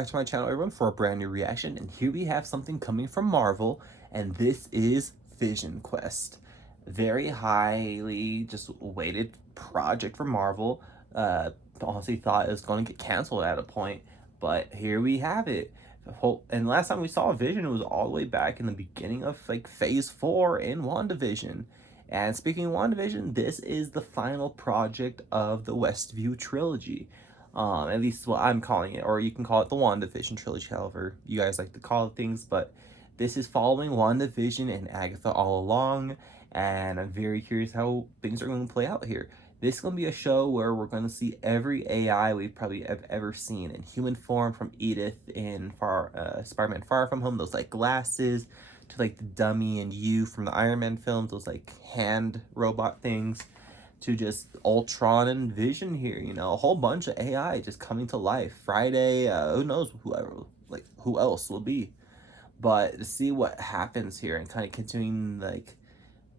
back to my channel, everyone, for a brand new reaction. And here we have something coming from Marvel, and this is VisionQuest. Very highly just weighted project for Marvel. Honestly thought it was going to get canceled at a point, but here we have it. And last time we saw Vision, it was all the way back in the beginning of like Phase 4 in WandaVision. And speaking of WandaVision, this is the final project of the Westview trilogy. At least what I'm calling it, or you can call it the WandaVision trilogy, however you guys like to call it things, but this is following WandaVision and Agatha all along, and I'm very curious how things are going to play out here. This is going to be a show where we're going to see every AI we've probably have ever seen in human form, from Edith in Spider-Man Far From Home, those like glasses, to like the dummy and you from the Iron Man films, those like hand robot things, to just Ultron and Vision here, you know, a whole bunch of AI just coming to life. Friday, who knows who else will be. But to see what happens here and kind of continuing like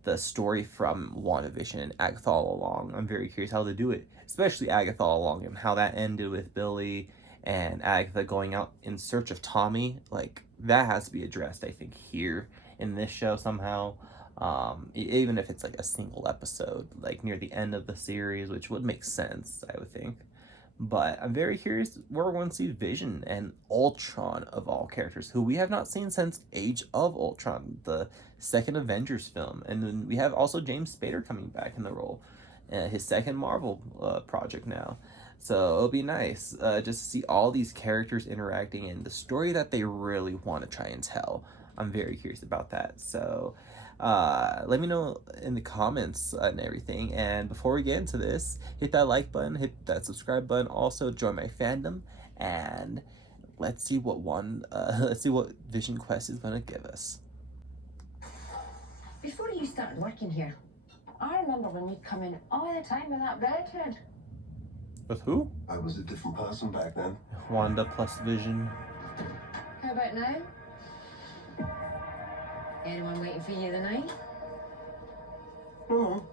the story from WandaVision and Agatha all along, I'm very curious how they do it, especially Agatha all along and how that ended with Billy and Agatha going out in search of Tommy. Like, that has to be addressed, I think, here in this show somehow. Even if it's like a single episode, like near the end of the series, which would make sense, I would think. But I'm very curious where we're going to see Vision and Ultron, of all characters, who we have not seen since Age of Ultron, the second Avengers film. And then we have also James Spader coming back in the role, his second Marvel project now. So it'll be nice just to see all these characters interacting and the story that they really want to try and tell. I'm very curious about that. So let me know in the comments and everything. And before we get into this, hit that like button, hit that subscribe button. Also join my fandom, and let's see what VisionQuest is gonna give us. Before you started working here, I remember when you'd come in all the time with that redhead. With who? I was a different person back then. Wanda plus Vision. How about now? Anyone waiting for you tonight? No.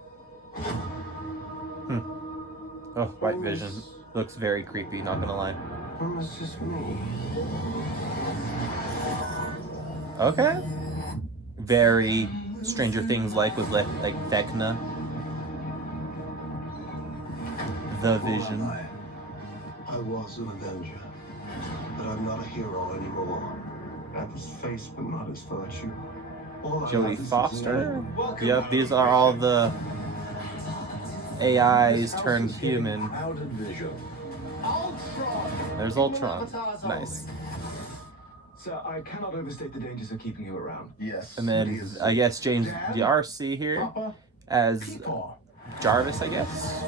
Oh, White Vision. Looks very creepy, not gonna lie. It's just me. Okay. Very Stranger Things like with like Vecna. The Vision. I was an Avenger, but I'm not a hero anymore. I have his face, but not his virtue. Jodie Foster. Yep, these are all the AIs turned human. There's Ultron. Nice. So I cannot overstate the dangers of keeping you around. Yes. And then I guess James DRC here as Jarvis, I guess.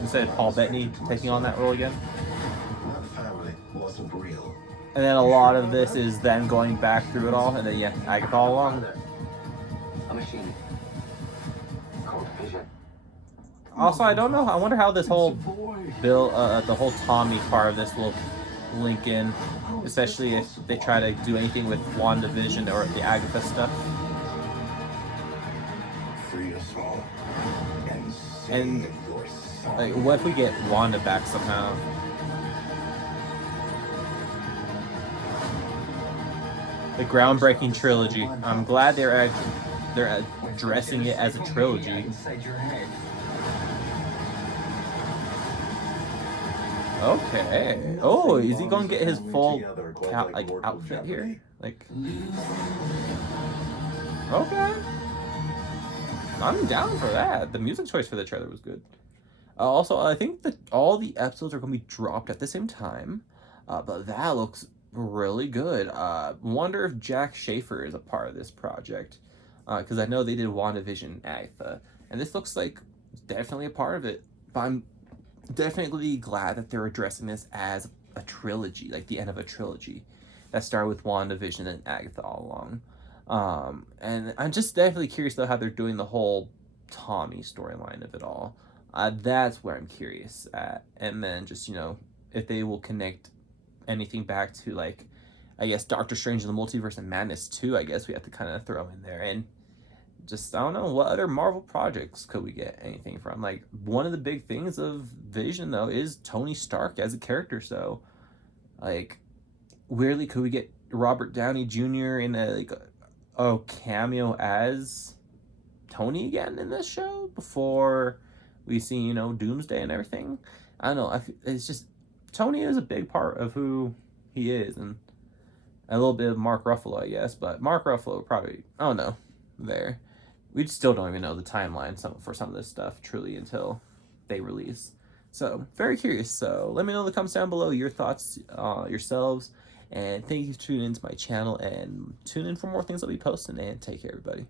Instead of Paul Bettany taking on that role again. That family wasn't real. And then a lot of this is them going back through it all, and then yeah, Agatha all along. A machine called Vision. Also, I don't know. I wonder how this whole the whole Tommy part of this will link in, especially if they try to do anything with WandaVision or the Agatha stuff. Free us all. And like, what if we get Wanda back somehow? The groundbreaking trilogy. I'm glad they're addressing it as a trilogy. Okay. Oh, is he gonna get his full like outfit here? Like, okay. I'm down for that. The music choice for the trailer was good. Also, I think that all the episodes are gonna be dropped at the same time, but that looks really good. Wonder if Jack Schaefer is a part of this project, because I know they did WandaVision Agatha, and this looks like definitely a part of it. But I'm definitely glad that they're addressing this as a trilogy, like the end of a trilogy that started with WandaVision and Agatha all along. And I'm just definitely curious though how they're doing the whole Tommy storyline of it all. That's where I'm curious at, and then just, you know, if they will connect anything back to, like, I guess Doctor Strange and the Multiverse of Madness 2, I guess we have to kind of throw in there. And just, I don't know, what other Marvel projects could we get anything from? Like, one of the big things of Vision, though, is Tony Stark as a character. So, like, weirdly, could we get Robert Downey Jr. in a cameo as Tony again in this show before we see, you know, Doomsday and everything? I don't know. It's just Tony is a big part of who he is, and a little bit of Mark Ruffalo, I guess. But Mark Ruffalo probably, I don't know. There, we still don't even know the timeline for some of this stuff truly until they release. So very curious. So let me know in the comments down below your thoughts yourselves. And thank you for tuning into my channel, and tune in for more things I'll be posting, and take care, everybody.